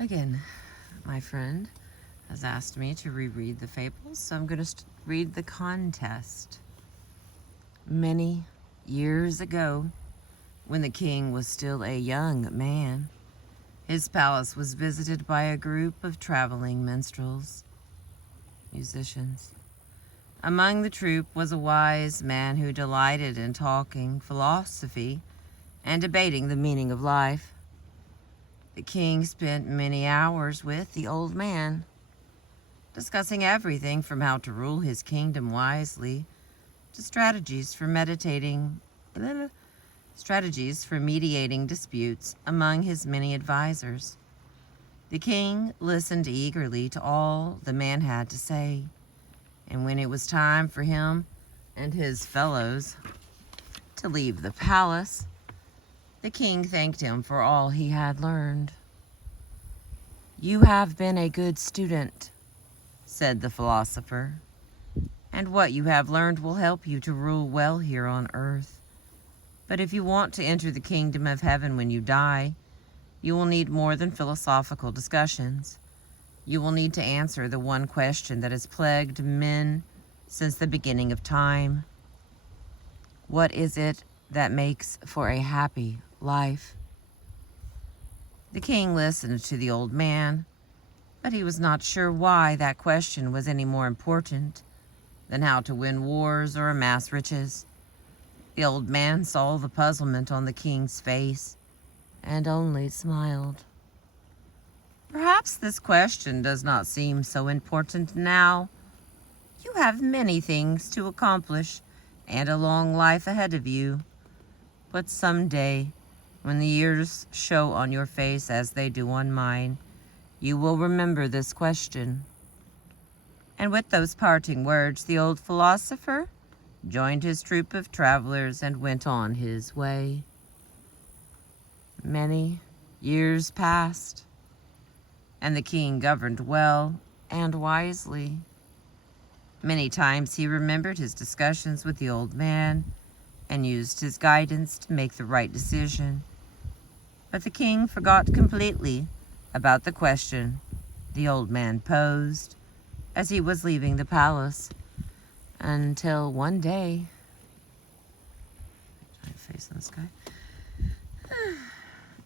Again, my friend has asked me to reread the fables, so I'm going to read the contest. Many years ago, when the king was still a young man, his palace was visited by a group of traveling minstrels, musicians. Among the troop was a wise man who delighted in talking philosophy and debating the meaning of life. The king spent many hours with the old man, discussing everything from how to rule his kingdom wisely to strategies for mediating disputes among his many advisors. The king listened eagerly to all the man had to say, and when it was time for him and his fellows to leave the palace, the king thanked him for all he had learned. "You have been a good student," said the philosopher, "and what you have learned will help you to rule well here on earth. But if you want to enter the kingdom of heaven when you die, you will need more than philosophical discussions. You will need to answer the one question that has plagued men since the beginning of time. What is it that makes for a happy life?" The king listened to the old man, but he was not sure why that question was any more important than how to win wars or amass riches. The old man saw the puzzlement on the king's face and only smiled. "Perhaps this question does not seem so important now. You have many things to accomplish and a long life ahead of you. But someday, when the years show on your face as they do on mine, you will remember this question." And with those parting words, the old philosopher joined his troop of travelers and went on his way. Many years passed, and the king governed well and wisely. Many times he remembered his discussions with the old man and used his guidance to make the right decision. But the king forgot completely about the question the old man posed as he was leaving the palace, until one day, face in the sky,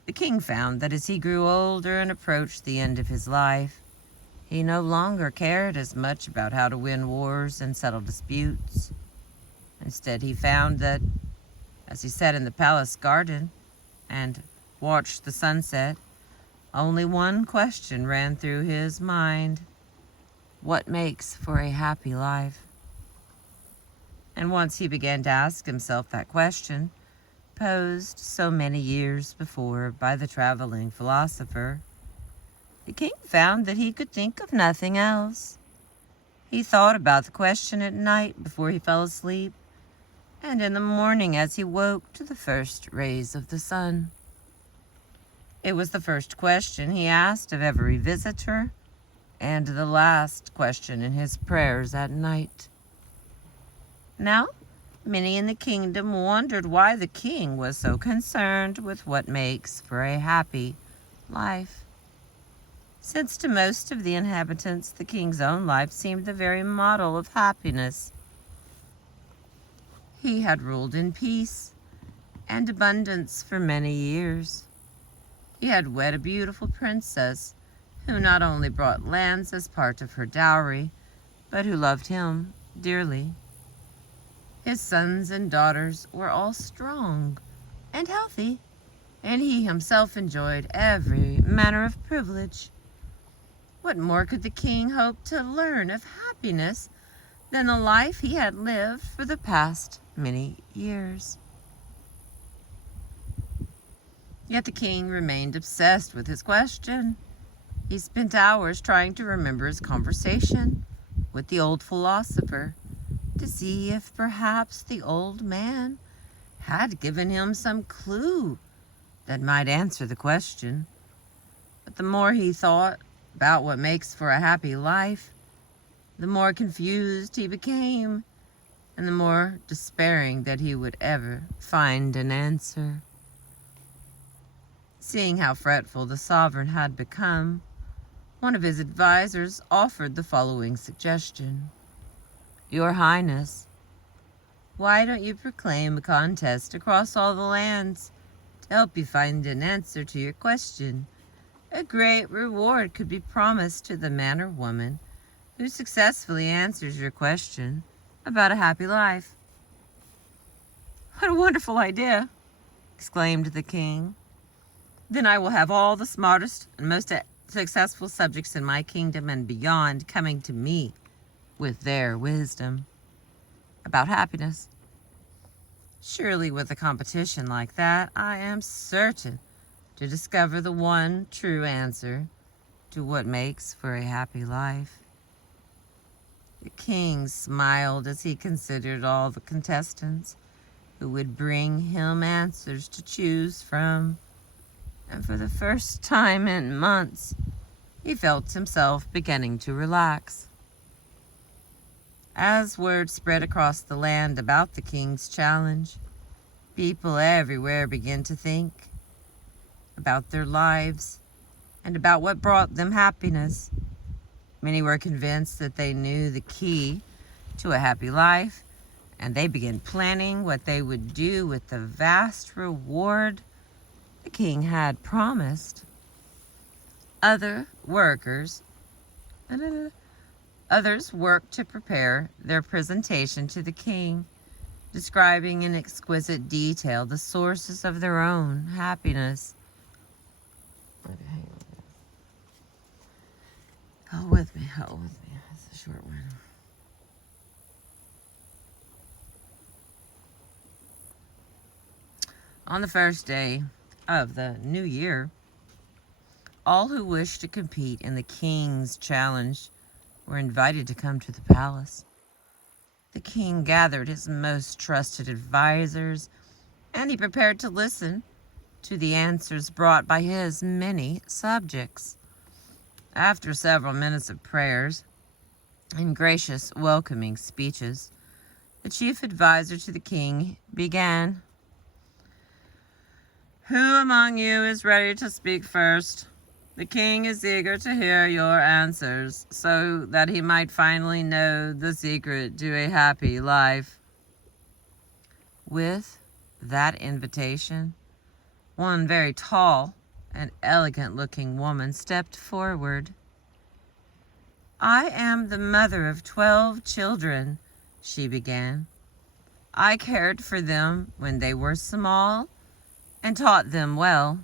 the king found that as he grew older and approached the end of his life, he no longer cared as much about how to win wars and settle disputes. Instead, he found that as he sat in the palace garden and watched the sunset, only one question ran through his mind: what makes for a happy life? And once he began to ask himself that question, posed so many years before by the traveling philosopher, the king found that he could think of nothing else. He thought about the question at night before he fell asleep, and in the morning as he woke to the first rays of the sun. It was the first question he asked of every visitor, and the last question in his prayers at night. Now, many in the kingdom wondered why the king was so concerned with what makes for a happy life, since to most of the inhabitants the king's own life seemed the very model of happiness. He had ruled in peace and abundance for many years. He had wed a beautiful princess who not only brought lands as part of her dowry, but who loved him dearly. His sons and daughters were all strong and healthy, and he himself enjoyed every manner of privilege. What more could the king hope to learn of happiness than the life he had lived for the past many years? Yet the king remained obsessed with his question. He spent hours trying to remember his conversation with the old philosopher, to see if perhaps the old man had given him some clue that might answer the question. But the more he thought about what makes for a happy life, the more confused he became, and the more despairing that he would ever find an answer. Seeing how fretful the sovereign had become, one of his advisors offered the following suggestion. Your Highness, why don't you proclaim a contest across all the lands to help you find an answer to your question? A great reward could be promised to the man or woman who successfully answers your question about a happy life. What a wonderful idea, exclaimed the king. Then I will have all the smartest and most successful subjects in my kingdom and beyond coming to me with their wisdom about happiness. Surely with a competition like that, I am certain to discover the one true answer to what makes for a happy life. The king smiled as he considered all the contestants who would bring him answers to choose from, and for the first time in months, he felt himself beginning to relax. As word spread across the land about the king's challenge, people everywhere began to think about their lives and about what brought them happiness. Many were convinced that they knew the key to a happy life, and they began planning what they would do with the vast reward the king had promised. Others worked to prepare their presentation to the king, describing in exquisite detail the sources of their own happiness. Hold with me. It's a short one. On the first day of the new year, all who wished to compete in the king's challenge were invited to come to the palace. The king gathered his most trusted advisors, and he prepared to listen to the answers brought by his many subjects. After several minutes of prayers and gracious welcoming speeches, the chief advisor to the king began. Who among you is ready to speak first? The king is eager to hear your answers so that he might finally know the secret to a happy life. With that invitation, one very tall and elegant-looking woman stepped forward. I am the mother of 12 children, she began. I cared for them when they were small and taught them well.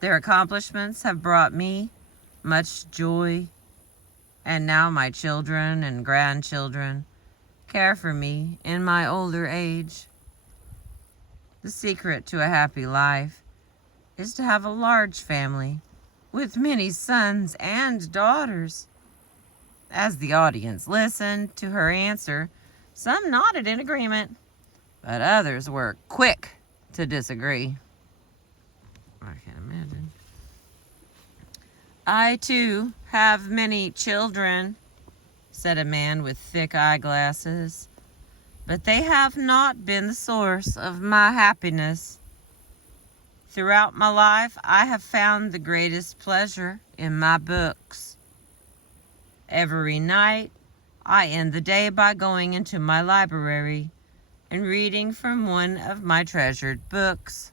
Their accomplishments have brought me much joy, and now my children and grandchildren care for me in my older age. The secret to a happy life is to have a large family with many sons and daughters. As the audience listened to her answer, some nodded in agreement, but others were quick to disagree. I can't imagine. I, too, have many children, said a man with thick eyeglasses, but they have not been the source of my happiness. Throughout my life, I have found the greatest pleasure in my books. Every night, I end the day by going into my library and reading from one of my treasured books.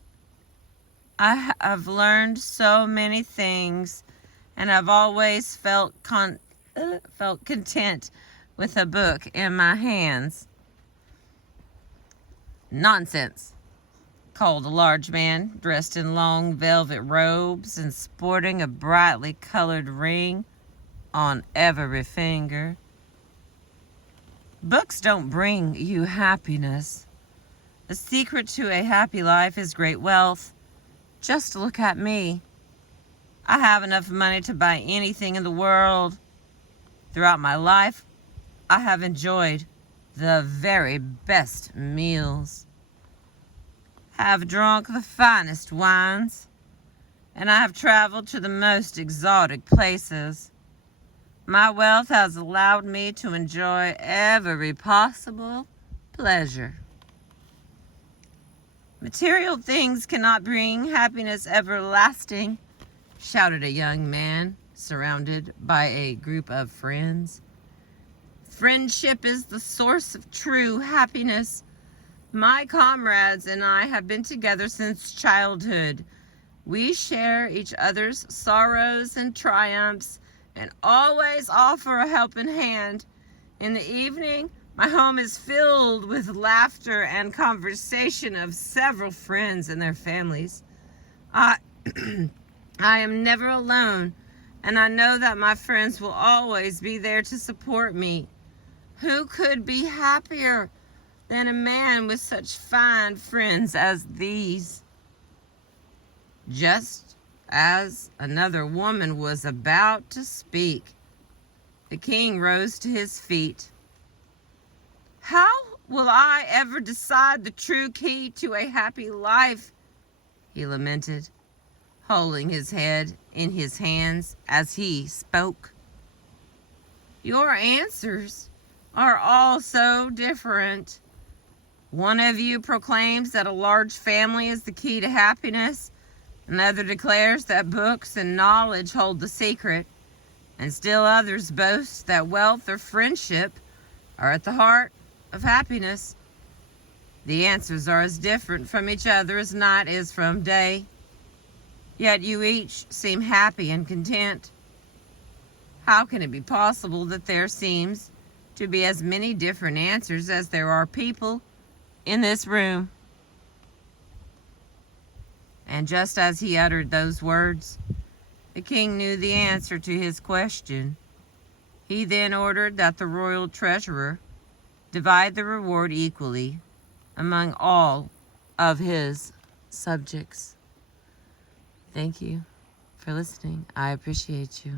I have learned so many things, and I've always felt content with a book in my hands. Nonsense, called a large man dressed in long velvet robes and sporting a brightly colored ring on every finger. Books don't bring you happiness. The secret to a happy life is great wealth. Just look at me. I have enough money to buy anything in the world. Throughout my life, I have enjoyed the very best meals, have drunk the finest wines, and I have traveled to the most exotic places. My wealth has allowed me to enjoy every possible pleasure. Material things cannot bring happiness everlasting, shouted a young man surrounded by a group of friends. Friendship is the source of true happiness. My comrades and I have been together since childhood. We share each other's sorrows and triumphs and always offer a helping hand. In the evening, my home is filled with laughter and conversation of several friends and their families. I, I am never alone, and I know that my friends will always be there to support me. Who could be happier than a man with such fine friends as these? Just as another woman was about to speak, the king rose to his feet. How will I ever decide the true key to a happy life? He lamented, holding his head in his hands as he spoke. Your answers are all so different. One of you proclaims that a large family is the key to happiness. Another declares that books and knowledge hold the secret. And still others boast that wealth or friendship are at the heart of happiness. The answers are as different from each other as night is from day. Yet you each seem happy and content. How can it be possible that there seems to be as many different answers as there are people in this room? And just as he uttered those words, the king knew the answer to his question. He then ordered that the royal treasurer divide the reward equally among all of his subjects. Thank you for listening. I appreciate you.